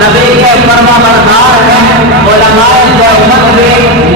نبی کے فرما بردار ہیں، علماء دیوبند بھی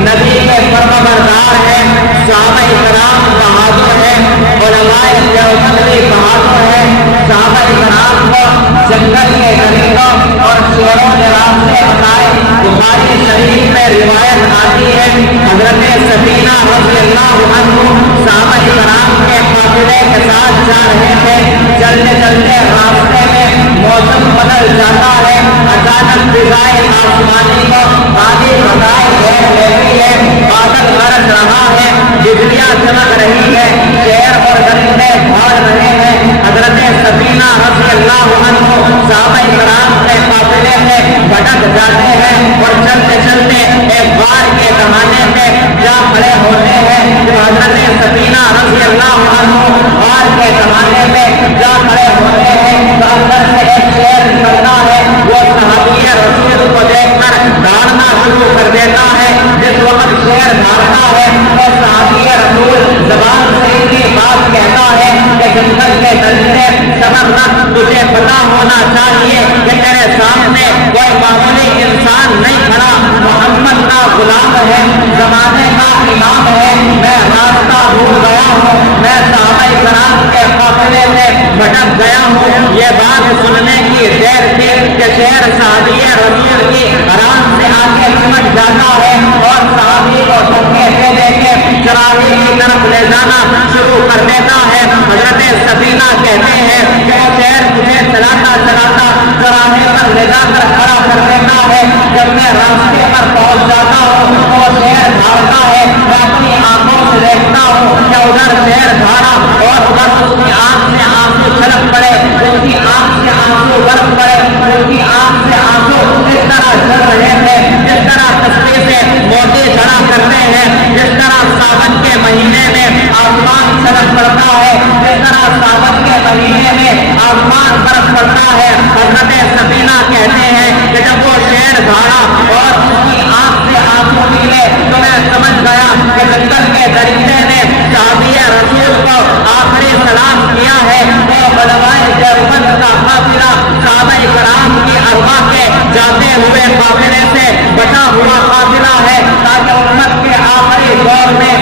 نبی کے فرما بردار ہیں، صحابہ کرام بہادر ہیں، علماء دیوبند بھی بہادر ہیں، صحابہ کرام کو جنگل کے درندوں اور شیروں نے راستے بتائے۔ بخاری شریف میں روایت آتی ہے حضرت سفینہ رضی اللہ عنہ صحابہ کرام کے قافلے کے ساتھ جا رہے تھے، چلتے چلتے راستے میں موسم بدل جاتا ہے، اچانک فضائے آسمانی کو آدھی فضائے گھیر لیتی ہے، بادل گرج رہا ہے، بجلیاں چمک رہی ہے، شیر اور درندے بھاگ رہے ہیں۔ حضرت سفینہ رضی اللہ عنہ صحابہ کرام کے قافلے سے بھٹک جاتے ہیں اور چلتے چلتے ایک غار کے دہانے پہ جا کھڑے ہوتے ہیں۔ جب حضرت سفینہ رضی اللہ عنہ غار کے دہانے پہ جا کھڑے ہوتے ہیں تو اندر سے ایک شیر نکلتا ہے، وہ صحابی رسول کو دیکھ کر دھاڑنا شروع کر دیتا ہے۔ جس وقت شیر دھاڑتا ہے تو صحابی رسول زبان سے اتنی بات کہتا ہے کہ جنگل کے درندے سبق رکھ، تجھے پتا ہونا چاہیے کہ تیرے سامنے کوئی معمولی انسان نہیں کھڑا، محمد کا غلام ہے، زمانے کا امام ہے، میں راستہ بھول گیا ہوں، میں صحابہ کرام کے قافلے سے بھٹک گیا ہوں۔ یہ بات سننے کی دیر تھی کہ شیر صحابی رسول کی آرام سے آگے سمجھ جاتا ہے اور صحابی کو دھکے دے دے کے چراغی کی طرف لے جانا شروع کر دیتا ہے۔ حضرت سفینہ کہتے ہیں کہ وہ شیر مجھے چلاتا چلاتا چراغے پر لے جا کر کھڑا کر دیتا ہے۔ جب میں راستے پر پہنچ جاتا ہوں تو وہ شیر دھاڑتا ہے، میں اپنی آنکھوں سے دیکھتا ہوں کہ ادھر شیر دھاڑا اور ادھر اس کی آنکھ سے آنسو چھلک پڑے، اس کی آنکھ سے آنسو برس پڑے، اس کی آنکھ سے آنسو اس طرح جھڑ رہے تھے جس طرح کشتی سے موتی جھڑا کرتے ہیں، جس طرح ساون کے مہینے میں آسمان چھلک پڑتا ہے، جس طرح ساون کے مہینے میں آسمان برف پڑتا ہے۔ حضرت سفینہ کہتے ہیں کہ جب وہ شیر دھاڑا اور اس کی آنکھ سے آنسو نکلے تو میں سمجھ گیا کہ جنگل کے درندے نے صحابی رسول کو آخری سلام کیا ہے۔ وہ علماء دیوبند کا قافلہ صحابہ کرام کی ارواح کے جاتے ہوئے قافلے سے بٹا ہوا قافلہ ہے تاکہ امت کے آخری دور میں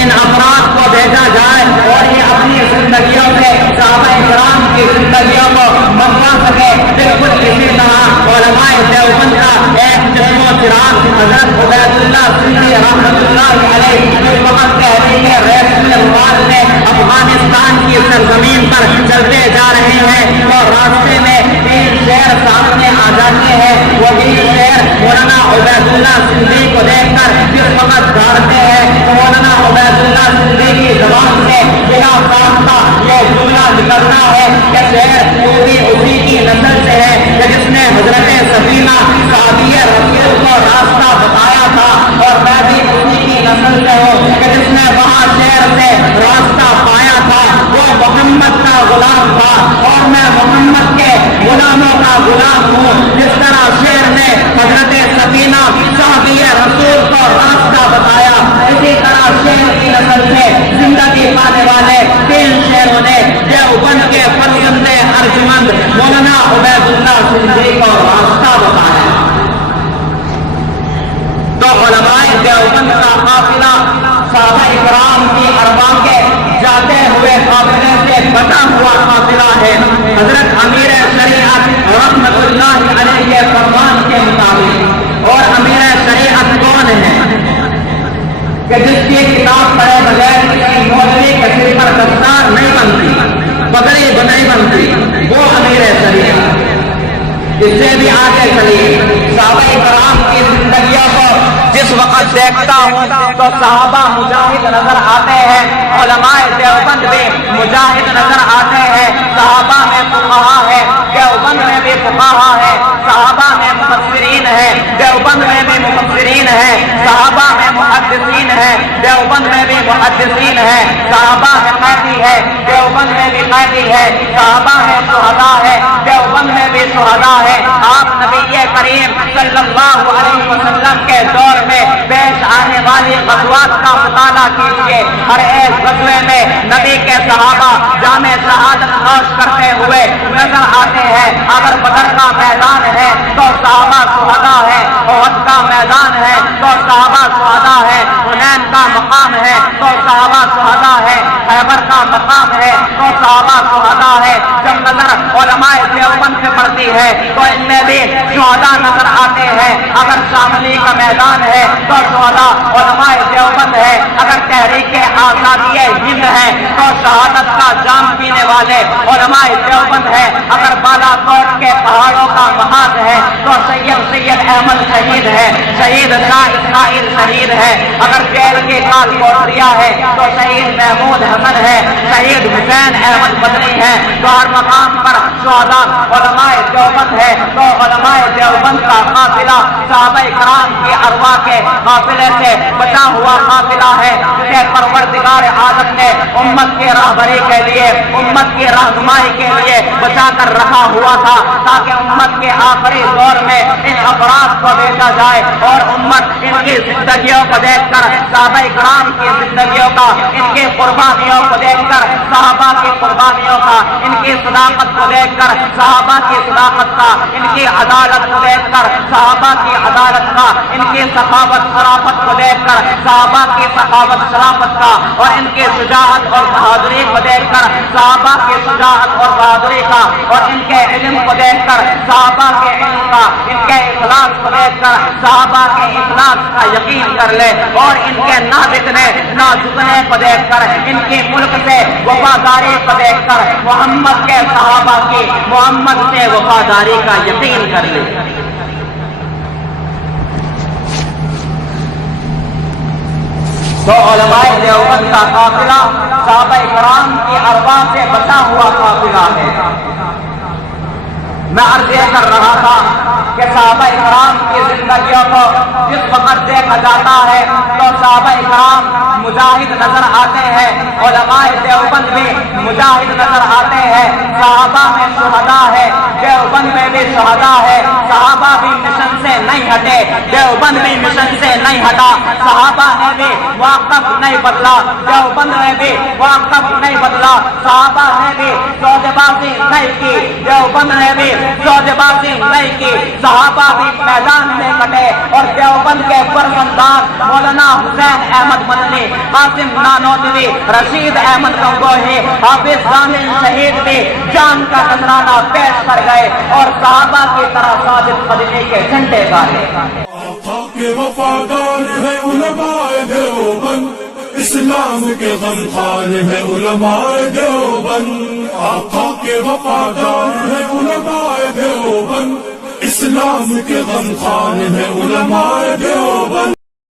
ان افراد کو بھیجا جائے اور یہ اپنی زندگیوں سے صحابہ کرام کی زندگیوں کو منوا سکے۔ بالکل اسی طرح علماء دیوبند کا ایک چشم و چراغ حضرت عبید اللہ سندھی رحمۃ اللہ علیہ اس وقت تحریک ریس الوال میں افغانستان کی سرزمین پر چلتے جا رہے ہیں تو راستے میں تین شیر سامنے آ جاتے ہیں۔ وہ تین شیر مولانا عبید اللہ سندھی کو دیکھ کر جس وقت دھاڑتے ہیں تو مولانا عبید اللہ سندھی کی زبان سے بنا ساختہ یہ جملہ نکلتا ہے کہ شیر تو بھی اسی کی نسل سے ہے کہ جس نے حضرت سفینہ صحابی رسول کو راستہ بتایا تھا، اور میں بھی اسی کی نسل سے ہوں کہ جس نے وہاں شیر سے راستہ پایا تھا۔ وہ محمد کا غلام تھا اور میں محمد کے غلاموں کا غلام ہوں۔ جس طرح شیر نے حضرت سفینہ صحابی رسول کو راستہ بتایا، اسی طرح شیر کی نسل سے زندگی پانے والے تین شیروں نے دیوبند کے فرزند ارجمند مولانا عبید اللہ سندھی کو راستہ بتایا۔ تو علماء دیوبند کا قافلہ صحابہ کرام کی ارواح کے جاتے ہوئے قافلے سے بٹا ہوا قافلہ ہے۔ حضرت امیر شریعت رحمۃ اللہ علیہ کے فرمان کے مطابق، اور امیر شریعت کون ہے کہ جس کی کتاب پڑھے بغیر کسی مولوی کے سر پر دستار نہیں بنتی، پگڑی نہیں بنتی، وہ امیر شریعت۔ اس سے بھی آگے چلیے، صحابہ کرام کی زندگیوں کو جس وقت دیکھتا ہوں تو صحابہ مجاہد نظر آتے ہیں، علماء دیوبند بھی مجاہد نظر آتے ہیں، صحابہ میں فقہا ہے، دیوبند میں بھی فقہا ہے، صحابہ میں مفسرین ہے، دیوبند میں بھی مفسرین ہے، صحابہ میں محدثین ہے، دیوبند میں بھی محدثین ہے، صحابہ میں قیدی ہے، دیوبند میں بھی قیدی ہے، صحابہ میں شہداء ہے، دیوبند میں بھی شہداء ہے۔ آپ نبی کریم صلی اللہ علیہ وسلم کے دور میں پیش آنے والی غزوات کا مطالعہ کیجیے، ہر ایک غزوے میں نبی کے صحابہ جام شہادت نوش کرتے ہوئے نظر آتے ہیں۔ اگر بدر کا میدان ہے صحابہ شہداء ہے، احد کا میدان ہے تو صحابہ شہداء ہے، حنین کا مقام ہے تو صحابہ شہداء ہے، خیبر کا مقام ہے تو صحابہ شہداء ہے۔ جب نظر علماء دیوبند سے پڑتی ہے تو ان میں بھی شہداء نظر آتے ہیں۔ اگر شاملی کا میدان ہے تو شہداء علماء دیوبند ہے، اگر تحریک آزادی ہند ہے تو شہادت کا جام پینے والے علماء دیوبند ہے، اگر بالا کوٹ کے پہاڑوں کا محاذ ہے تو سید احمد شہید ہے، شہید شاہ اسماعیل شہید ہے، اگر جیل کی کال کوٹریا ہے تو شہید محمود حسن ہے، شہید حسین احمد مدنی ہے۔ تو ہر مقام پر شہداء علماء دیوبند ہے تو علماء دیوبند کا قافلہ صحابہ کرام کی ارواح کے قافلے سے بچا ہوا قافلہ ہے، جسے پروردگار عالم نے امت کی راہبری کے لیے، امت کی رہنمائی کے لیے بچا کر رکھا ہوا تھا، تاکہ امت کے آخری دور میں ان افراد کو دیکھا جائے اور امت ان کی زندگیوں کو دیکھ کر، صحابہ کرام کی زندگیوں کا، ان کی قربانیوں کو دیکھ کر، صحابہ کی قربانیوں کا، ان کی صداقت کو دیکھ کر، صحابہ کی صداقت کا، ان کی عدالت کو دیکھ کر، صحابہ کی عدالت کا، ان کی سخاوت شرافت کو دیکھ کر، صحابہ کی سخاوت شرافت کا، اور ان کی شجاعت اور بہادری کو دیکھ کر، صحابہ کی شجاعت اور بہادری کا، اور ان کے علم کو دیکھ کر، صحابہ کے علم کا، ان کے اخلاص کو دیکھ کر صحابہ کے اخلاص کا یقین کر لے، اور ان کے نہ بکنے نہ جھکنے کو دیکھ کر، ان کی ملک سے وفاداری کو دیکھ کر محمد کے صحابہ کی محمد سے وفاداری کا یقین کر لے۔ تو علماء دیوبند کا قافلہ صحابہ کرام کی ارواح سے بچا ہوا قافلہ ہے۔ میں عرض یہ کر رہا تھا کہ صحابہ کرام کی زندگیوں کو جس وقت دیکھا جاتا ہے تو صحابہ کرام مجاہد نظر آتے ہیں، علماء دیوبند بھی مجاہد نظر آتے ہیں، صحابہ میں شہداء ہے، دیوبند میں بھی شہداء ہے، صحابہ بھی مشن سے نہیں ہٹے، دیوبند بھی مشن سے نہیں ہٹا، صحابہ نے بھی واقف نہیں بدلا، دیوبند نے بھی واقف نہیں بدلا، صحابہ نے بھی سودے بازی نہیں کی، دیوبند نے بھی سودے بازی نہیں کی، صحابہ بھی میدان میں کٹے، اور دیوبند کے فرزندان مولانا حسین احمد مدنی، قاسم نانوتوی، رشید احمد گنگوہی، حافظ ضامن شہید بھی جان کا نذرانہ پیش کر گئے اور صحابہ کی طرح ثابت قدمی کے جھنڈے گاڑے۔ آقا کے وفادار ہے علماء دیوبند، اسلام کے غمخوار ہے علماء دیوبند، آقا کے وفادار ہے علماء دیوبند، اسلام کے غمخوار ہے علماء دیوبند۔